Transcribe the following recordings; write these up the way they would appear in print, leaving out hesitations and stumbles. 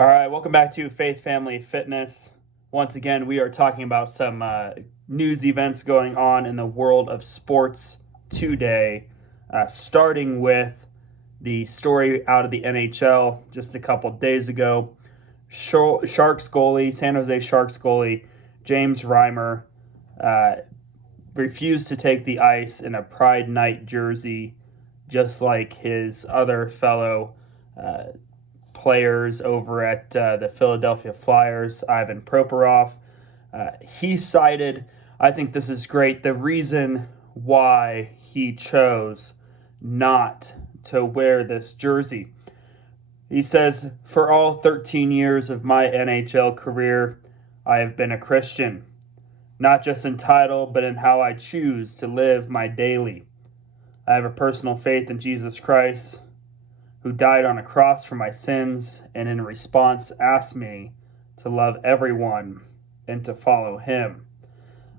All right, welcome back to Faith, Family, Fitness. Once again, we are talking about some news events going on in the world of sports today, starting with the story out of the NHL just a couple days ago. Sharks goalie, San Jose Sharks goalie, James Reimer, refused to take the ice in a Pride Night jersey, just like his other fellow players over at the Philadelphia Flyers, Ivan Provorov. He cited, I think this is great, the reason why he chose not to wear this jersey. He says, "For all 13 years of my NHL career, I have been a Christian, not just in title, but in how I choose to live my daily. I have a personal faith in Jesus Christ, who died on a cross for my sins, and in response asked me to love everyone and to follow him.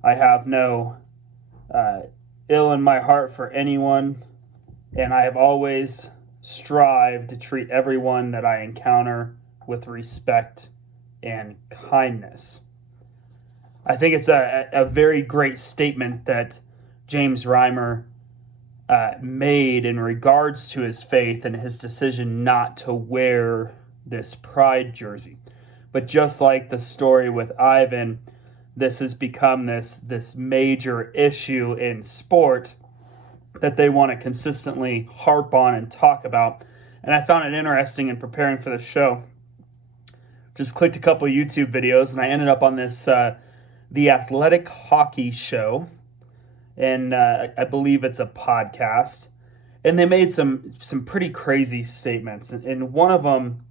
I have no ill in my heart for anyone, and I have always strived to treat everyone that I encounter with respect and kindness." I think it's a very great statement that James Reimer made in regards to his faith and his decision not to wear this pride jersey. But just like the story with Ivan, this has become this major issue in sport that they want to consistently harp on and talk about. And I found it interesting in preparing for the show. Just clicked a couple of YouTube videos and I ended up on this The Athletic Hockey Show. And I believe it's a podcast. And they made some pretty crazy statements. And one of them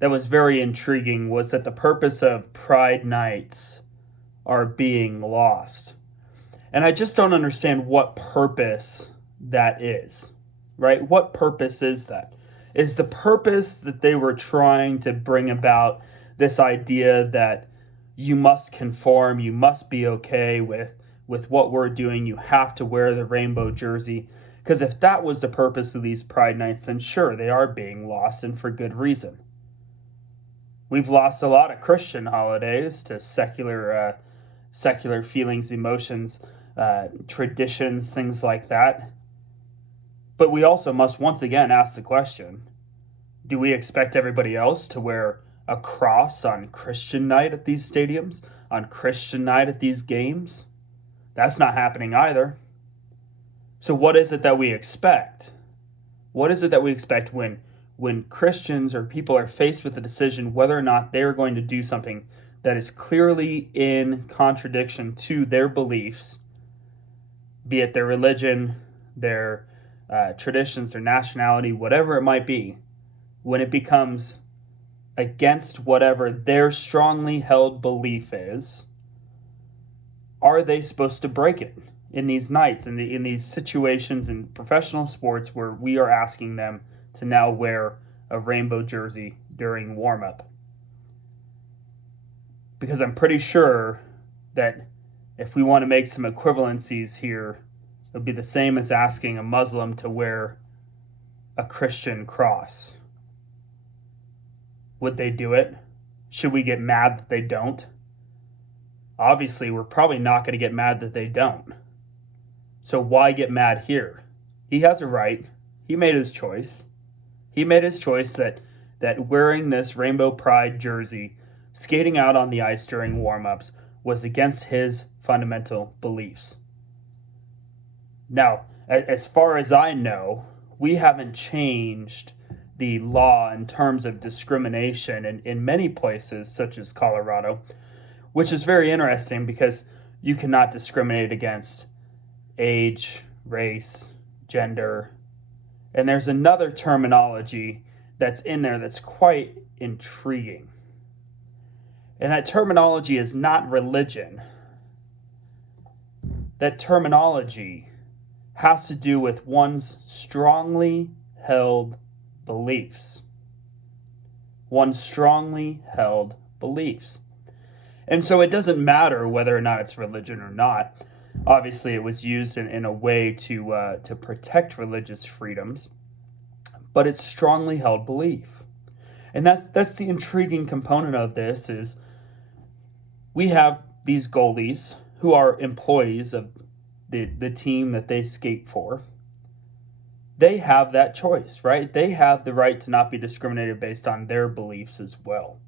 that was very intriguing was that the purpose of Pride Nights are being lost. And I just don't understand what purpose that is, right? What purpose is that? Is the purpose that they were trying to bring about this idea that you must conform, you must be okay with what we're doing, you have to wear the rainbow jersey? Because if that was the purpose of these Pride Nights, then sure, they are being lost, and for good reason. We've lost a lot of Christian holidays to secular feelings, emotions, traditions, things like that. But we also must once again ask the question, do we expect everybody else to wear a cross on Christian night at these stadiums, on Christian night at these games? That's not happening either. So what is it that we expect? What is it that we expect when Christians or people are faced with the decision whether or not they're going to do something that is clearly in contradiction to their beliefs, be it their religion, their traditions, their nationality, whatever it might be, when it becomes against whatever their strongly held belief is, are they supposed to break it in these nights, in these situations in professional sports where we are asking them to now wear a rainbow jersey during warm-up? Because I'm pretty sure that if we want to make some equivalencies here, it would be the same as asking a Muslim to wear a Christian cross. Would they do it? Should we get mad that they don't? Obviously, we're probably not going to get mad that they don't. So why get mad here? He has a right. He made his choice. He made his choice that wearing this rainbow pride jersey, skating out on the ice during warm-ups, was against his fundamental beliefs. Now, as far as I know, we haven't changed the law in terms of discrimination in many places, such as Colorado, which is very interesting because you cannot discriminate against age, race, gender. And there's another terminology that's in there that's quite intriguing. And that terminology is not religion. That terminology has to do with one's strongly held beliefs. One's strongly held beliefs. And so it doesn't matter whether or not it's religion or not. Obviously, it was used in a way to protect religious freedoms, but it's strongly held belief. And that's the intriguing component of this is we have these goalies who are employees of the team that they skate for. They have that choice, right? They have the right to not be discriminated based on their beliefs as well.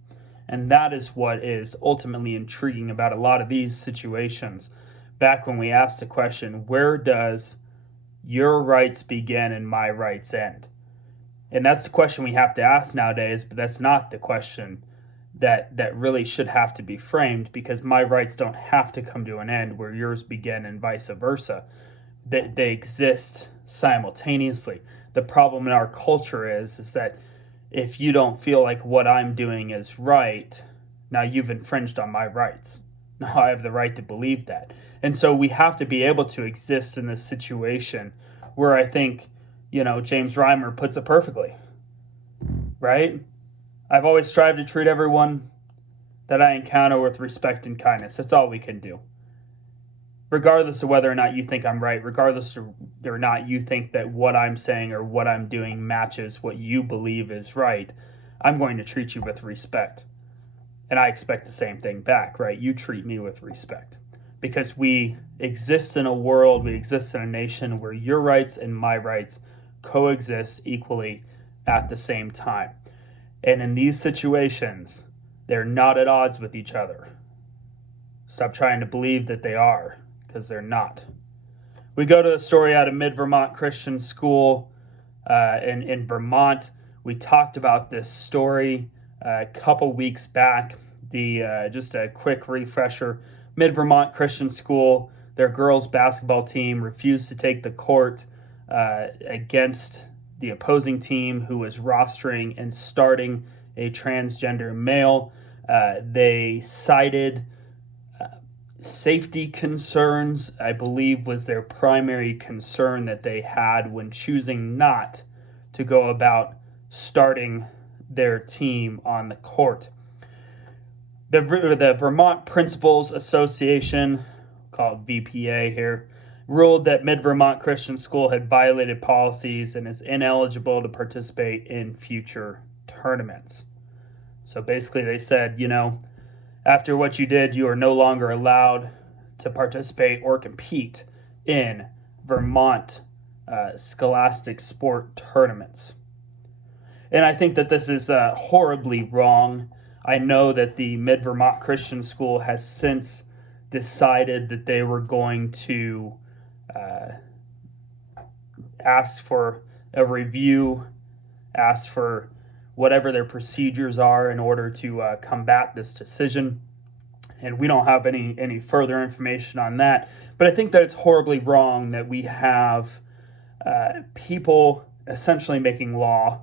And that is what is ultimately intriguing about a lot of these situations. Back when we asked the question, where does your rights begin and my rights end? And that's the question we have to ask nowadays, but that's not the question that really should have to be framed, because my rights don't have to come to an end where yours begin and vice versa. They exist simultaneously. The problem in our culture is that if you don't feel like what I'm doing is right, now you've infringed on my rights. Now I have the right to believe that. And so we have to be able to exist in this situation where I think, James Reimer puts it perfectly, right? I've always strived to treat everyone that I encounter with respect and kindness. That's all we can do. Regardless of whether or not you think I'm right, regardless of whether or not you think that what I'm saying or what I'm doing matches what you believe is right, I'm going to treat you with respect. And I expect the same thing back, right? You treat me with respect. Because we exist in a world, we exist in a nation where your rights and my rights coexist equally at the same time. And in these situations, they're not at odds with each other. Stop trying to believe that they are, because they're not. We go to a story out of Mid-Vermont Christian School in Vermont. We talked about this story a couple weeks back. Just a quick refresher. Mid-Vermont Christian School, their girls basketball team refused to take the court against the opposing team who was rostering and starting a transgender male. They cited safety concerns, I believe, was their primary concern that they had when choosing not to go about starting their team on the court. The Vermont Principals Association, called VPA here, ruled that Mid-Vermont Christian School had violated policies and is ineligible to participate in future tournaments. So basically they said, after what you did, you are no longer allowed to participate or compete in Vermont scholastic sport tournaments. And I think that this is horribly wrong. I know that the Mid-Vermont Christian School has since decided that they were going to ask for a review, ask for whatever their procedures are in order to combat this decision. And we don't have any further information on that. But I think that it's horribly wrong that we have people essentially making law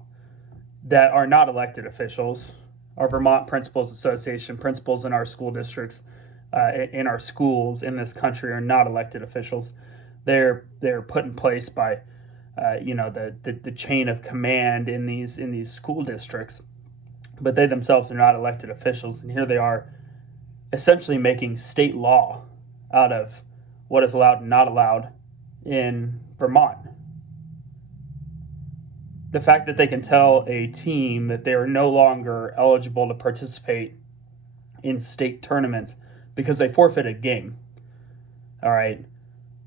that are not elected officials. Our Vermont Principals Association, principals in our school districts, in our schools in this country are not elected officials. They're put in place by the chain of command in these school districts, but they themselves are not elected officials. And here they are essentially making state law out of what is allowed and not allowed in Vermont. The fact that they can tell a team that they are no longer eligible to participate in state tournaments because they forfeited a game, all right,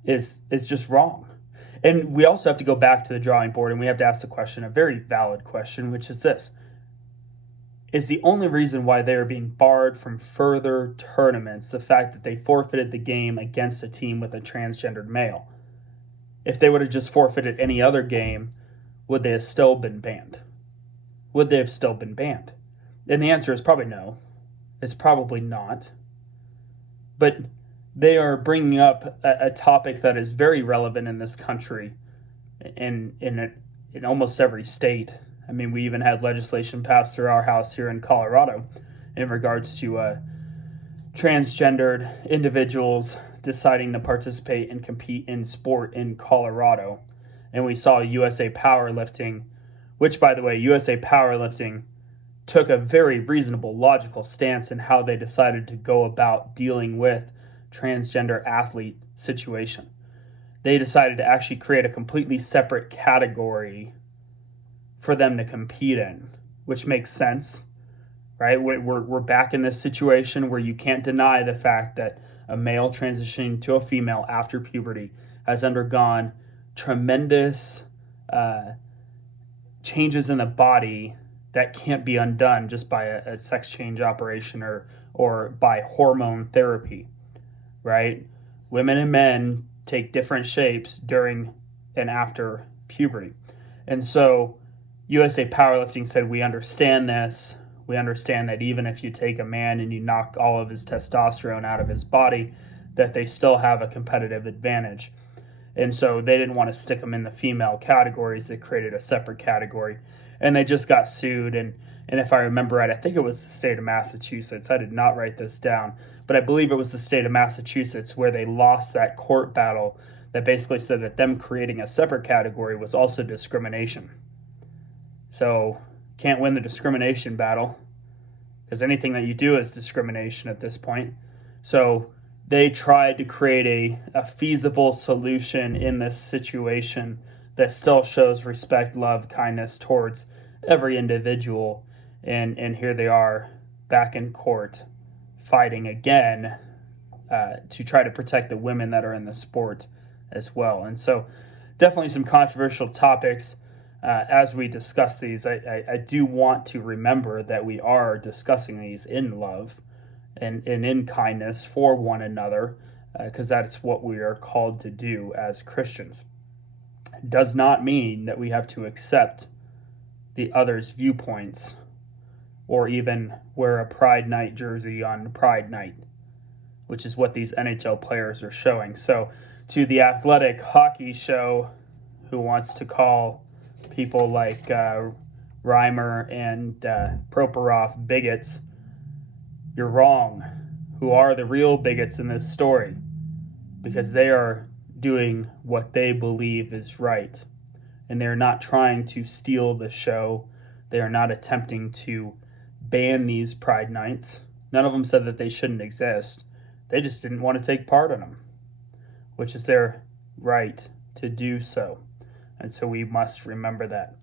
is just wrong. And we also have to go back to the drawing board and we have to ask the question, a very valid question, which is this. Is the only reason why they are being barred from further tournaments the fact that they forfeited the game against a team with a transgendered male? If they would have just forfeited any other game, would they have still been banned? Would they have still been banned? And the answer is probably no. It's probably not. But they are bringing up a topic that is very relevant in this country, in almost every state. I mean, we even had legislation passed through our house here in Colorado in regards to transgendered individuals deciding to participate and compete in sport in Colorado. And we saw USA Powerlifting, which, by the way, USA Powerlifting took a very reasonable, logical stance in how they decided to go about dealing with transgender athlete situation. They decided to actually create a completely separate category for them to compete in. which makes sense, right? We're back in this situation where you can't deny the fact that a male transitioning to a female after puberty has undergone tremendous changes in the body that can't be undone just by a sex change operation or by hormone therapy, right? Women and men take different shapes during and after puberty. And so USA Powerlifting said, we understand this. We understand that even if you take a man and you knock all of his testosterone out of his body, that they still have a competitive advantage. And so they didn't want to stick them in the female categories. They created a separate category. And they just got sued. And if I remember right, I think it was the state of Massachusetts. I did not write this down, but I believe it was the state of Massachusetts where they lost that court battle that basically said that them creating a separate category was also discrimination. So can't win the discrimination battle because anything that you do is discrimination at this point. So they tried to create a feasible solution in this situation that still shows respect, love, kindness towards every individual. And here they are back in court fighting again to try to protect the women that are in the sport as well. And so definitely some controversial topics as we discuss these. I do want to remember that we are discussing these in love and in kindness for one another, because that's what we are called to do as Christians. It does not mean that we have to accept the other's viewpoints or even wear a Pride Night jersey on Pride Night, which is what these NHL players are showing. So to the athletic hockey show who wants to call people like Reimer and Proporov bigots, you're wrong. Who are the real bigots in this story? Because they are doing what they believe is right. And they're not trying to steal the show. They are not attempting to ban these Pride Nights. None of them said that they shouldn't exist. They just didn't want to take part in them, which is their right to do so. And so we must remember that.